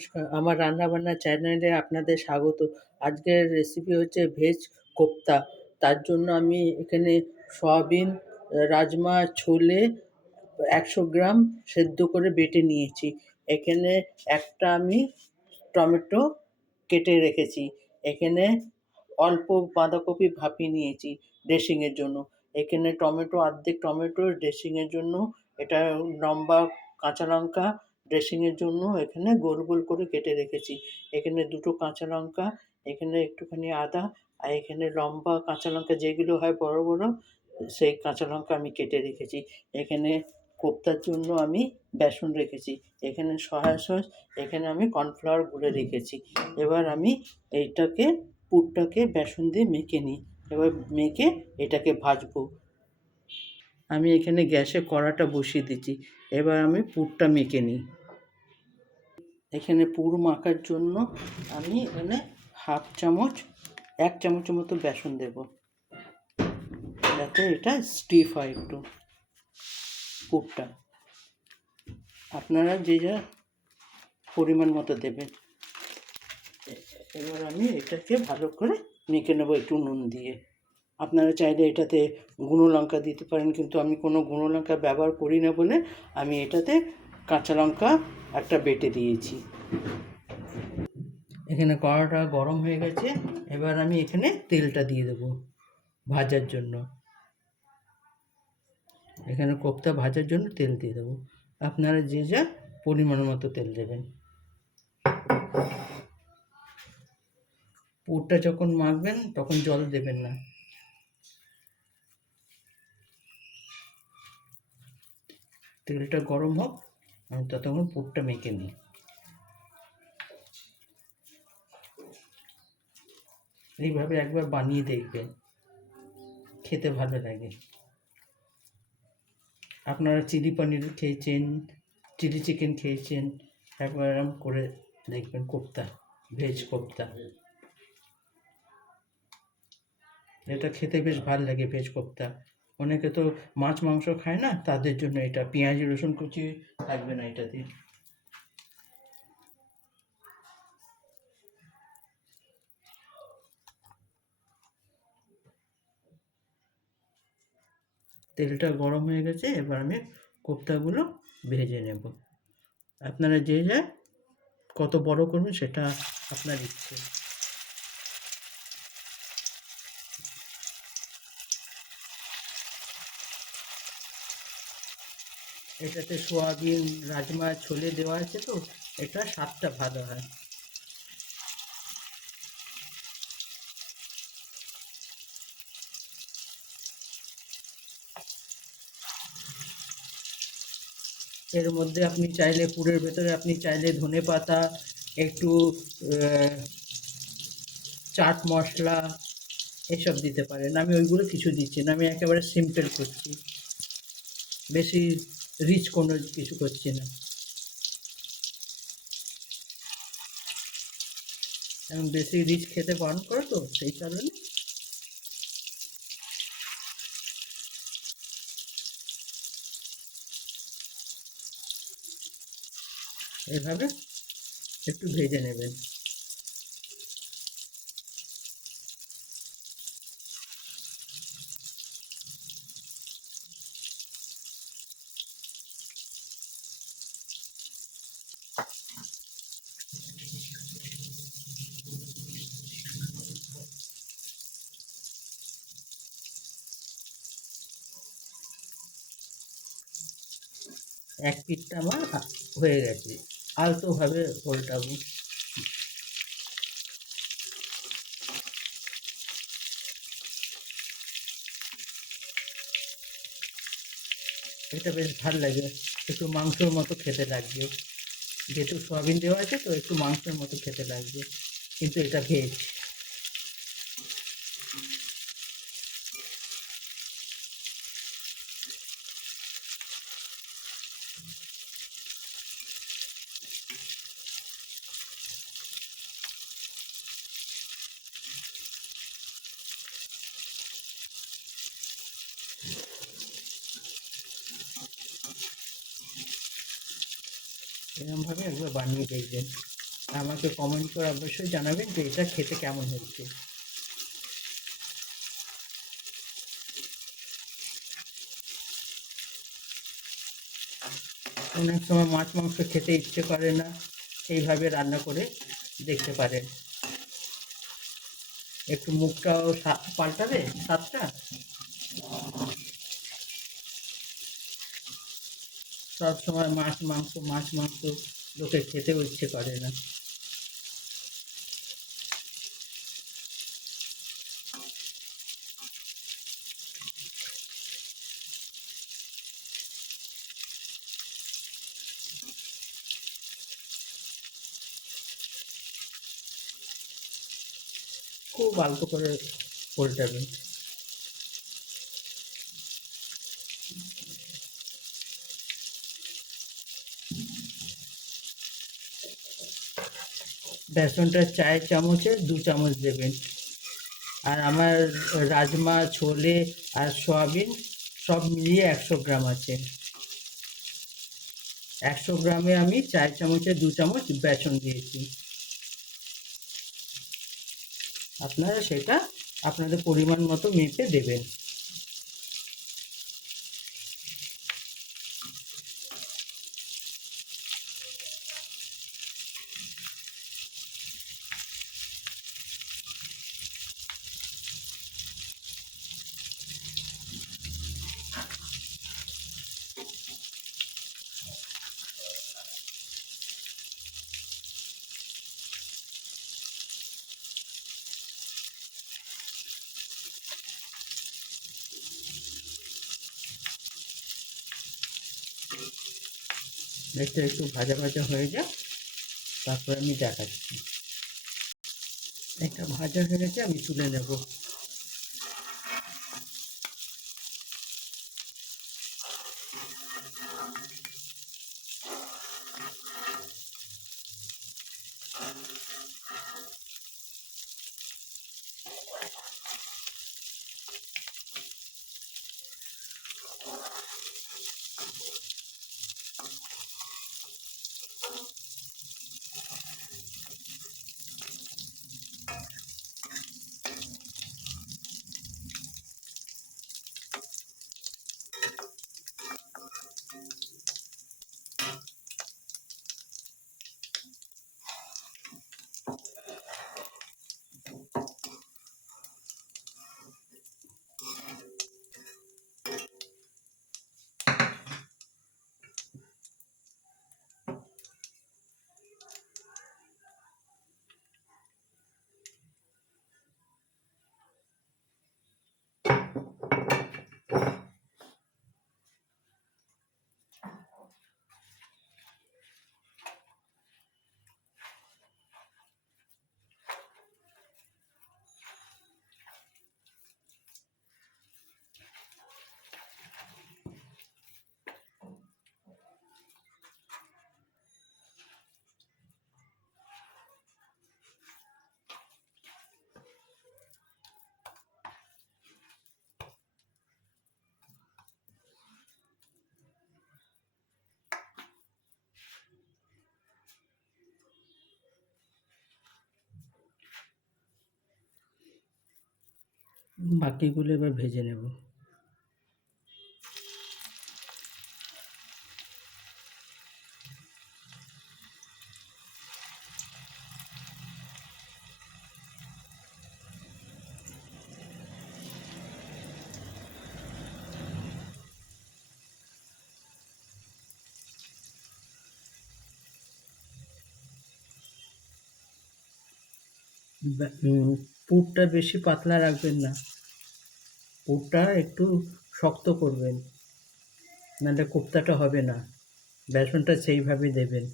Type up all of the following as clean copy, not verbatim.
নমস্কার, আমার রান্নাবান্না চ্যানেলে আপনাদের স্বাগত। আজকের রেসিপি হচ্ছে ভেজ কোপ্তা। তার জন্য আমি এখানে সয়াবিন, রাজমা, ছোলে ১০০ গ্রাম সেদ্ধ করে বেটে নিয়েছি। এখানে একটা আমি টমেটো কেটে রেখেছি। এখানে অল্প বাঁধাকপি ভাপিয়ে নিয়েছি ড্রেসিংয়ের জন্য। এখানে টমেটো, অর্ধেক টমেটো ড্রেসিংয়ের জন্য, এটা লম্বা কাঁচা লঙ্কা ড্রেসিংয়ের জন্য এখানে গোল গোল করে কেটে রেখেছি। এখানে দুটো কাঁচা লঙ্কা, এখানে একটুখানি আদা, আর এখানে লম্বা কাঁচা লঙ্কা যেগুলো হয় বড় বড়, সেই কাঁচা লঙ্কা আমি কেটে রেখেছি। এখানে কোপ্তার জন্য আমি বেসন রেখেছি। এখানে সয়া সস, এখানে আমি কর্নফ্লাওয়ার গুলে রেখেছি। এবার আমি এইটাকে, পুরটাকে বেসন দিয়ে মেখে নিই। এবার মেখে এটাকে ভাজবো। আমি এখানে গ্যাসে কড়াটা বসিয়ে দিচ্ছি। এবার আমি পুরটা মেখে নিই। এখানে পুর মাখার জন্য আমি এখানে এক চামচের মতো বেসন দেব, যাতে এটা স্টিফ হয় একটু পুরটা। আপনারা যে যা পরিমাণ মতো দেবেন। এবার আমি এটাকে ভালো করে মেখে নেবো একটু নুন দিয়ে। আপনারা চাইলে এটাতে গুঁড়ো লঙ্কা দিতে পারেন, কিন্তু আমি কোনো গুঁড়ো লঙ্কা ব্যবহার করি না বলে আমি এটাতে কাঁচা লঙ্কা একটা বেটে দিয়েছি। এখানে কড়াটা গরম হয়ে গেছে। এবার আমি এখানে তেলটা দিয়ে দেবো ভাজার জন্য। এখানে কোপ্তা ভাজার জন্য তেল দিয়ে দেবো। আপনারা যে যা পরিমাণ মতো তেল দেবেন। পুরটা যখন মাখবেন তখন জল দেবেন না। তেলটা গরম হোক, আমি ততক্ষণ পুরটা মেখে নিই। এইভাবে একবার বানিয়ে দেখবেন, খেতে ভালো লাগে। আপনারা চিলি পনির খেয়েছেন, চিলি চিকেন খেয়েছেন, একবার এরকম করে দেখবেন কোপ্তা, ভেজ কোপ্তা। এটা খেতে বেশ ভালো লাগে ভেজ কোপ্তা। অনেকে তো মাছ মাংস খায় না, তাদের জন্য এটা। পেঁয়াজ রসুন কুচি থাকবে না এটাতে। তেলটা গরম হয়ে গেছে। এবার আমি কোপ্তাগুলো ভেজে নেব। আপনারা যে যা কত বড় করবেন সেটা আপনার ইচ্ছে। এটাতে সোয়াবিন, রাজমা, ছোলে দেওয়া আছে, তো এটা স্বাদটা ভালো হয়। এর মধ্যে আপনি চাইলে, পুরের ভেতরে আপনি চাইলে ধনেপাতা, একটু চাট মশলা এসব দিতে পারেন। আমি ওইগুলো কিছু দিচ্ছি না, আমি একেবারে সিম্পল করছি, বেশি রিচ কোনো কিছু করছি না। এবং বেশি রিচ খেতে বারণ করে, তো সেই কারণে। এভাবে একটু ভেজে নেবেন। এক পিঠটা আমার হয়ে গেছে, আলতোভাবে পোলটাবো। এটা বেশ ভালো লাগে, একটু মাংসের মতো খেতে লাগবে। যেহেতু সয়াবিন দেওয়া আছে, তো একটু মাংসের মতো খেতে লাগবে, কিন্তু এটা ভেজ। এরকমভাবে একবার বানিয়ে দেখবেন। আমাকে কমেন্ট করে অবশ্যই জানাবেন যে এটা খেতে কেমন হয়েছে। অনেক সময় মাছ মাংস খেতে ইচ্ছে করে না, এইভাবে রান্না করে দেখতে পারেন। একটু মুখটাও পাল্টাবে স্বাদটা। সব সময় মাছ মাংস লোকে খেতেও ইচ্ছে করে না। খুব অল্প করে পোল্টাবেন। বেসনটা চায়ের চামচে 2 চামচ দেবেন। আর আমার রাজমা, ছোলে আর সয়াবিন সব মিলিয়ে 100 গ্রাম আছে। 100 গ্রামে আমি 4 চামচে 2 চামচ বেসন দিয়েছি। আপনারা সেটা আপনাদের পরিমাণ মতো মেপে দেবেন। এটা একটু ভাজা ভাজা হয়ে যাক, তারপর আমি দেখাচ্ছি। এটা ভাজা হয়ে গেছে, আমি তুলে নেব। বাকিগুলো এবার ভেজে নেব। পুরটা বেশি পাতলা রাখবেন না, পুরটা একটু শক্ত করবেন, নাহলে কোপ্তাটা হবে না। বেসনটা সেইভাবে দেবেন।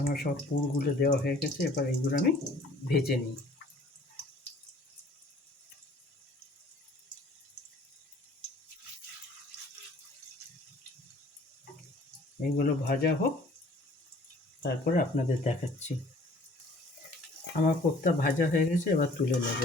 আমার সব পুরগুলো দেওয়া হয়ে গেছে, এবার এইগুলো আমি ভেজে নিই। এইগুলো ভাজা হোক, তারপরে আপনাদের দেখাচ্ছি। আমার কোপ্তা ভাজা হয়ে গেছে, এবার তুলে নেব।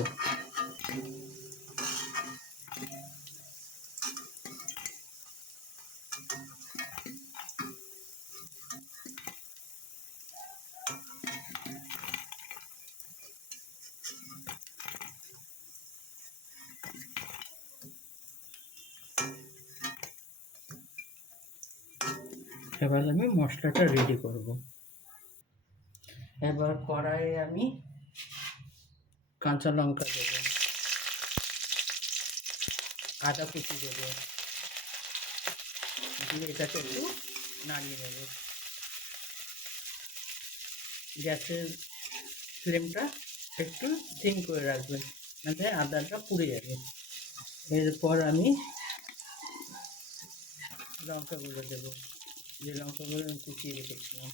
এবার আমি মশলাটা রেডি করব। এবার কড়াইয়ে আমি কাঁচা লঙ্কা দেব, আদা কুচি দেব, দিয়ে এটাকে একটু নাড়িয়ে নেব। গ্যাসের ফ্লেমটা একটু সিম করে রাখবেন, নাহলে আদাটা পুড়ে যাবে। এরপর আমি লঙ্কাগুলো দেবো, যে লঙ্কাগুলো আমি কুচিয়ে রেখেছিলাম।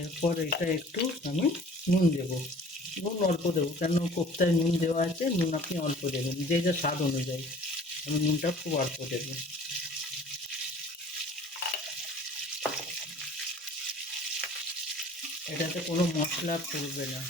এরপর এটা একটু আমি নুন দেবো, নুন অল্প দেবো, কেন কোপ্তায় নুন দেওয়া আছে, নুন আপনি অল্প দেবেন, যে যা স্বাদ অনুযায়ী। আমি নুনটা খুব অল্প দেবো। এটাতে কোনো মশলা পড়বে না।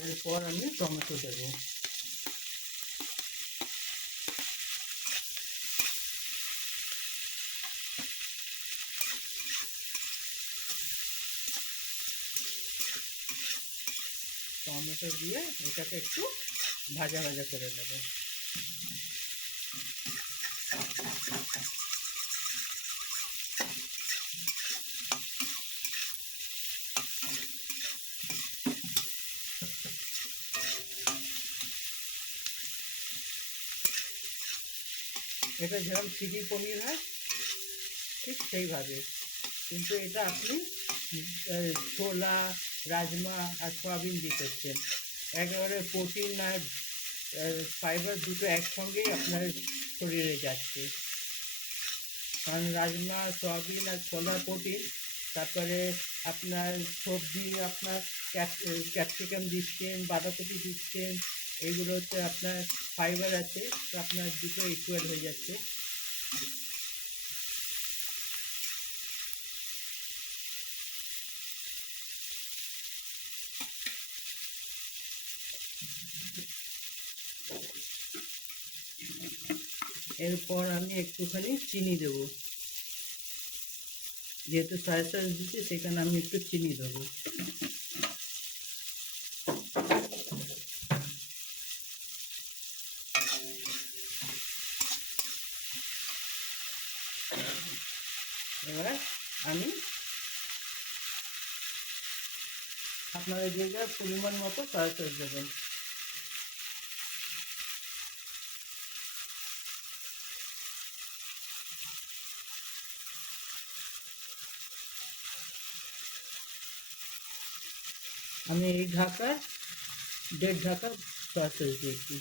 এরপর আমি টমেটো দেবো। টমেটো দিয়ে এটাকে একটু ভাজা ভাজা করে নেব। এটা যেরকম চিলি পনির হয় ঠিক সেইভাবে, কিন্তু এটা আপনি ছোলা, রাজমা আর সয়াবিন দিয়ে করছেন। একেবারে প্রোটিন আর ফাইবার দুটো একসঙ্গেই আপনার শরীরে যাচ্ছে। কারণ রাজমা, সয়াবিন আর ছোলা প্রোটিন, তারপরে আপনার সবজি, আপনার ক্যাপসিকাম দিচ্ছেন, বাঁধাকপি দিচ্ছেন, এইগুলো হচ্ছে আপনার ফাইবার আছে, তো আপনার দুটো ইকুয়াল হয়ে যাচ্ছে। এরপর আমি একটুখানি চিনি দেবো, যেহেতু সয়া সস দিচ্ছি সেখানে আমি একটু চিনি দেবো। এবার আমি আপনাদের যে যার পরিমাণ মতো সয়া সস দেবেন। আমি এই ঢাকা 1.5 ঢাকা সয়া সস দিয়েছি।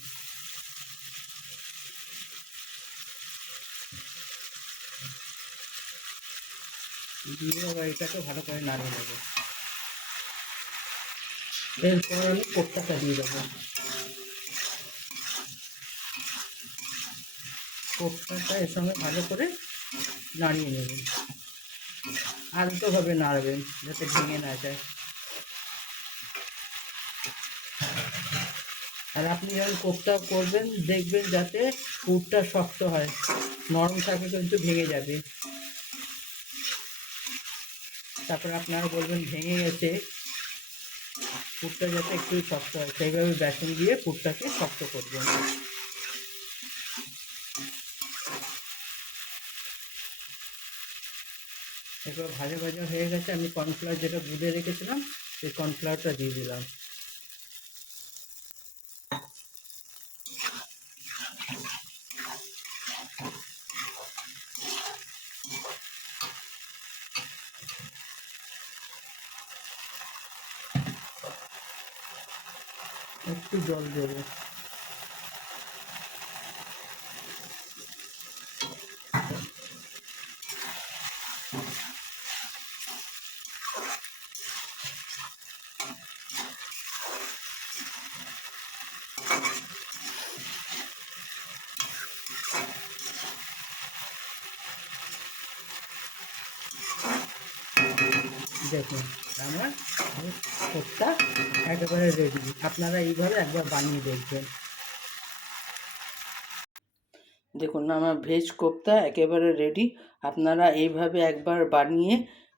দিয়ে এবার এটাকে ভালো করে নাড়িয়ে নেবো। এরপর আমি কোপ্তাটা দিয়ে দেবো। কোপ্তাটা এর সঙ্গে ভালো করে নাড়িয়ে নেবেন, আলতোভাবে নাড়বেন যাতে ভেঙে না যায়। আর আপনি যখন কোপ্তা করবেন দেখবেন যাতে পুরটা শক্ত হয়, নরম থাকে কিন্তু ভেঙে যাবে। তারপরে আপনারা বলবেন ভেঙে গেছে, পুরটা যাতে একটু শক্ত হয় সেইভাবে বেসন দিয়ে পুরটাকে শক্ত করবেন। এবার ভাজা ভাজা হয়ে গেছে, আমি কর্নফ্লাওয়ার যেটা গুলে রেখেছিলাম সেই কর্নফ্লাওয়ারটা দিয়ে দিলাম। একটু জল দেবো। দেখুন আমার কোপ্তা একেবারে রেডি। আপনারা এইভাবে একবার বানিয়ে দেখবেন। দেখুন আমার ভেজ কোপ্তা একেবারে রেডি। আপনারা এইভাবে একবার বানিয়ে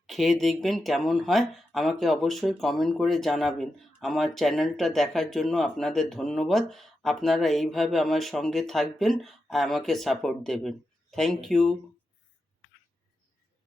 খেয়ে দেখবেন কেমন হয়। আমাকে অবশ্যই কমেন্ট করে জানাবেন। আমার চ্যানেলটা দেখার জন্য আপনাদের ধন্যবাদ। আপনারা এইভাবে আমার সঙ্গে থাকবেন আর আমাকে সাপোর্ট দেবেন। Thank you.